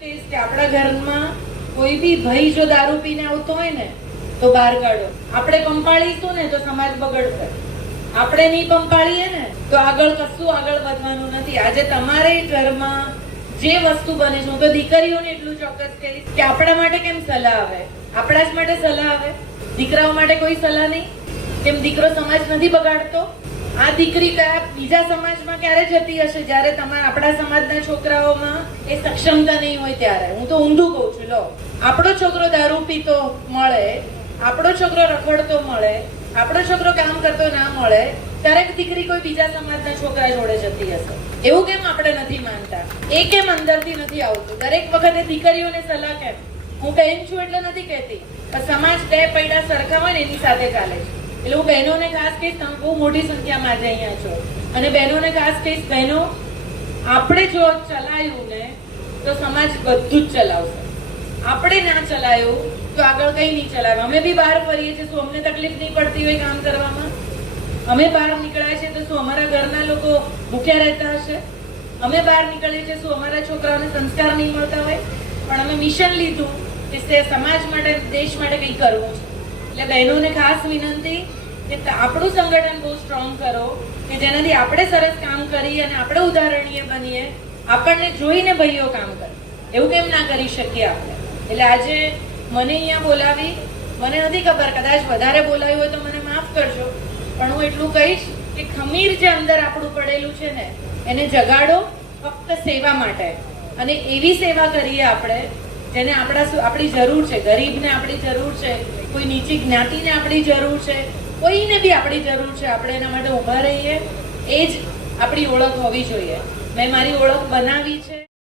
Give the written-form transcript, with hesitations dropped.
કે આપણા ઘરમાં કોઈ બી ભાઈ જો દારૂ પીને આવતો હોય ને તો બહાર કાઢો. આપણે પંપાળીશું ને તો સમાજ બગડશે. આપણે નહીં પંપાળીએ ને તો આગળ વધવાનું નથી. આજે તમારે ઘરમાં જે વસ્તુ બને છે, હું તો દીકરીઓને એટલું ચોક્કસ કહીશ કે આપણા માટે કેમ સલાહ આવે? આપણા જ માટે સલાહ આવે, દીકરાઓ માટે કોઈ સલાહ નહીં. કેમ દીકરો સમાજ નથી બગાડતો? આ દીકરી કયા બીજા સમાજમાં ક્યારે જતી હશે જ્યારે આપણા સમાજના છોકરાઓમાં એ સક્ષમતા નહીં હોય ત્યારે? હું તો ઊંધું કહું છું. લો, આપણો છોકરો દારૂ પીતો મળે, આપણો છોકરો રખડતો મળે, આપણો છોકરો કામ કરતો ના મળે, ત્યારે દીકરી કોઈ બીજા સમાજના છોકરા જોડે જતી હશે. એવું કેમ આપણે નથી માનતા? એ કેમ અંદરથી નથી આવતું? દરેક વખતે દીકરીઓને સલાહ કેમ? હું બહેન છું એટલે નથી કહેતી, સમાજ બે પૈડા સરખા હોય ને એની સાથે ચાલે છે. એટલે હું બહેનોને ખાસ કહીશ, તમે બહુ મોટી સંખ્યામાં આજે અહીંયા છો, અને બહેનોને ખાસ કહીશ, બહેનો, આપણે જો ચલાયું ને તો સમાજ બધું જ ચલાવશે. આપણે ના ચલાયું તો આગળ કઈ નહીં ચલાવે. અમે બી બહાર ફરીએ છીએ, શું અમને તકલીફ નહીં પડતી હોય કામ કરવામાં? અમે બહાર નીકળ્યા છીએ તો શું અમારા ઘરના લોકો ભૂખ્યા રહેતા હશે? અમે બહાર નીકળીએ છીએ, શું અમારા છોકરાઓને સંસ્કાર નહીં મળતા હોય? પણ અમે મિશન લીધું કે સમાજ માટે, દેશ માટે કંઈ કરવું છે. એટલે બહેનોને ખાસ વિનંતી કે આપણું સંગઠન બહુ સ્ટ્રોંગ કરો કે જેનાથી આપણે સરસ કામ કરીએ અને આપણે ઉદાહરણીય બનીએ. આપણને જોઈને ભાઈઓ કામ કરે, એવું કેમ ના કરી શકીએ આપણે? એટલે આજે મને અહીંયા બોલાવી, મને નથી ખબર, કદાચ વધારે બોલાવ્યું હોય તો મને માફ કરજો, પણ હું એટલું કહીશ કે ખમીર જે અંદર આપણું પડેલું છે ને એને જગાડો, ફક્ત સેવા માટે. અને એવી સેવા કરીએ આપણે જેને આપણી જરૂર છે. ગરીબને આપણી જરૂર છે, કોઈ નીચી જ્ઞાતિને આપણી જરૂર છે, કોઈને બી આપણી જરૂર છે. આપણે એના માટે ઊભા રહીએ, એ જ આપણી ઓળખ હોવી જોઈએ. મેં મારી ઓળખ બનાવી છે.